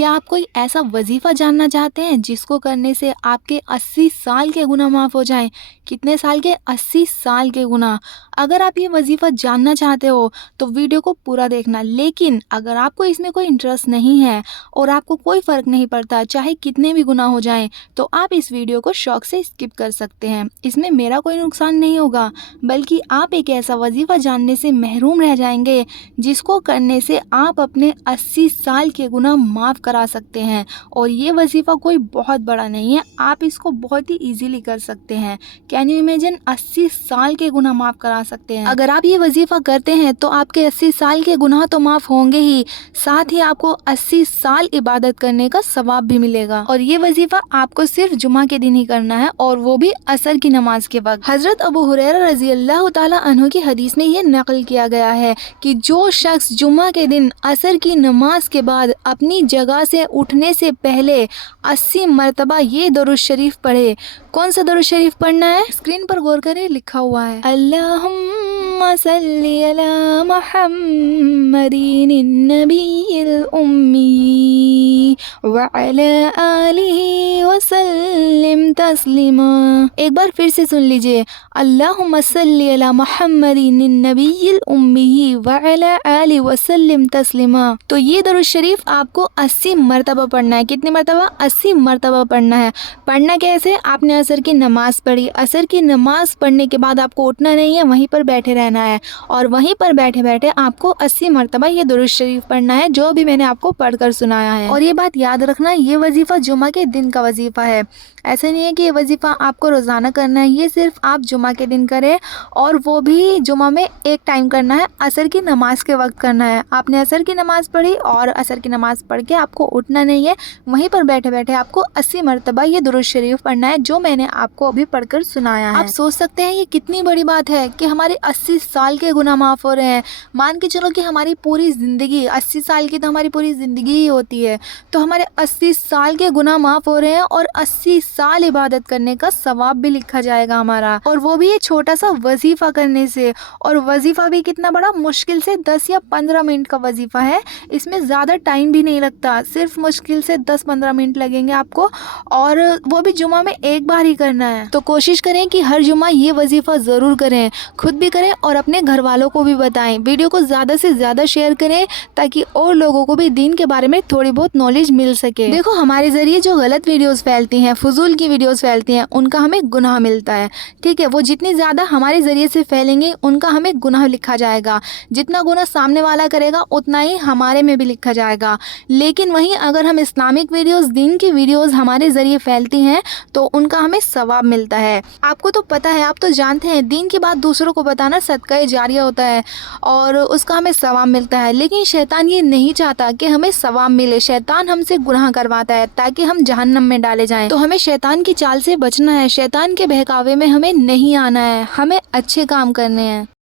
کیا آپ کوئی ایسا وظیفہ جاننا چاہتے ہیں جس کو کرنے سے آپ کے 80 سال کے گناہ معاف ہو جائیں؟ کتنے سال کے؟ 80 سال کے گناہ۔ اگر آپ یہ وظیفہ جاننا چاہتے ہو تو ویڈیو کو پورا دیکھنا، لیکن اگر آپ کو اس میں کوئی انٹرسٹ نہیں ہے اور آپ کو کوئی فرق نہیں پڑتا چاہے کتنے بھی گناہ ہو جائیں، تو آپ اس ویڈیو کو شوق سے اسکپ کر سکتے ہیں۔ اس میں میرا کوئی نقصان نہیں ہوگا، بلکہ آپ ایک ایسا وظیفہ جاننے سے محروم رہ جائیں گے جس کو کرنے سے آپ اپنے 80 سال کے گناہ معاف کرا سکتے ہیں۔ اور یہ وظیفہ کوئی بہت بڑا نہیں ہے، آپ اس کو بہت ہی ایزیلی کر سکتے ہیں۔ کین یو امیجن 80 سال کے گناہ معاف کرا سکتے ہیں؟ اگر آپ یہ وظیفہ کرتے ہیں تو آپ کے 80 سال کے گناہ تو معاف ہوں گے ہی، ساتھ ہی آپ کو 80 سال عبادت کرنے کا ثواب بھی ملے گا۔ اور یہ وظیفہ آپ کو صرف جمعہ کے دن ہی کرنا ہے، اور وہ بھی عصر کی نماز کے وقت۔ حضرت ابو ہریرہ رضی اللہ تعالی عنہ کی حدیث میں یہ نقل کیا گیا ہے کہ جو شخص جمعہ کے دن عصر کی نماز کے بعد اپنی جگہ سے اٹھنے سے پہلے 80 مرتبہ یہ درود شریف پڑھے۔ کون سا درود شریف پڑھنا ہے؟ اسکرین پر غور کریں، لکھا ہوا ہے اللہم صلی علی محمد النبی الامی وعلی آلہ وسلم تسلیما۔ ایک بار پھر سے سن لیجئے، اللہم صلی علی محمد النبی الامی وعلی آلہ وسلم تسلیما۔ تو یہ درود شریف آپ کو 80 مرتبہ پڑھنا ہے۔ کتنی مرتبہ؟ 80 مرتبہ پڑھنا ہے۔ پڑھنا کیسے؟ آپ نے عصر کی نماز پڑھی، عصر کی نماز پڑھنے کے بعد آپ کو اٹھنا نہیں ہے، وہیں پر بیٹھے رہنا ہے، اور وہیں پر بیٹھے بیٹھے آپ کو 80 مرتبہ یہ درود شریف پڑھنا ہے جو بھی میں نے آپ کو پڑھ کر سنایا ہے۔ اور یہ بات یاد رکھنا، یہ وظیفہ جمعہ کے دن کا وظیفہ ہے، ایسا نہیں ہے کہ یہ وظیفہ آپ کو روزانہ کرنا ہے، یہ صرف آپ جمعہ کے دن کریں، اور وہ بھی جمعہ میں ایک ٹائم کرنا ہے، عصر کی نماز کے وقت کرنا ہے۔ آپ نے عصر کی نماز پڑھی اور عصر کی نماز پڑھ کے آپ کو اٹھنا نہیں ہے، وہیں پر بیٹھے بیٹھے آپ کو 80 مرتبہ یہ درود شریف پڑھنا ہے جو میں نے آپ کو ابھی پڑھ کر سنایا ہے۔ آپ سوچ سکتے ہیں یہ کتنی بڑی بات ہے کہ ہمارے 80 سال کے گناہ معاف ہو رہے ہیں۔ مان کے چلو کہ ہماری پوری زندگی 80 سال کی تو ہماری پوری زندگی ہی ہوتی ہے، تو ہمارے 80 سال کے گناہ معاف ہو رہے ہیں، اور 80 سال عبادت کرنے کا ثواب بھی لکھا جائے گا ہمارا، اور وہ بھی یہ چھوٹا سا وظیفہ کرنے سے۔ اور وظیفہ بھی کتنا بڑا، مشکل سے 10 یا 15 منٹ کا وظیفہ ہے، اس میں زیادہ ٹائم بھی نہیں لگتا، صرف مشکل سے 10-15 منٹ لگیں گے آپ کو، اور وہ بھی جمعہ میں ایک بار ہی کرنا ہے۔ تو کوشش کریں کہ ہر جمعہ یہ وظیفہ ضرور کریں، خود بھی کریں اور اپنے گھر والوں کو بھی بتائیں۔ ویڈیو کو زیادہ سے زیادہ شیئر کریں تاکہ اور لوگوں کو بھی دین کے بارے میں تھوڑی بہت نالج مل سکے۔ دیکھو، ہمارے ذریعے جو غلط ویڈیوز پھیلتی ہیں، فضول کی ویڈیوز پھیلتی ہیں، ان کا ہمیں گناہ ملتا ہے، ٹھیک ہے؟ وہ جتنی زیادہ ہمارے ذریعے سے پھیلیں گے ان کا ہمیں گناہ لکھا جائے گا، جتنا گناہ سامنے والا کرے گا اتنا ہی ہمارے میں بھی لکھا جائے گا۔ لیکن وہیں اگر ہم اسلامک ویڈیوز، دین کی ویڈیوز ہمارے ذریعے پھیلتی ہیں تو ان کا ہمیں ثواب ملتا ہے۔ آپ کو تو پتہ ہے، آپ تو جانتے ہیں دین کی بات دوسروں کو بتانا صدقہ جاریہ ہوتا ہے اور اس کا ہمیں ثواب ملتا ہے، لیکن شیطان یہ نہیں چاہتا کہ ہمیں ثواب ملے۔ شیطان ہم سے گناہ کرواتا ہے تاکہ ہم جہنم میں ڈالے جائیں۔ تو ہمیں شیطان کی چال سے بچنا ہے، شیطان کے بہکاوے میں ہمیں نہیں آنا ہے، ہمیں اچھے کام کرنے ہیں۔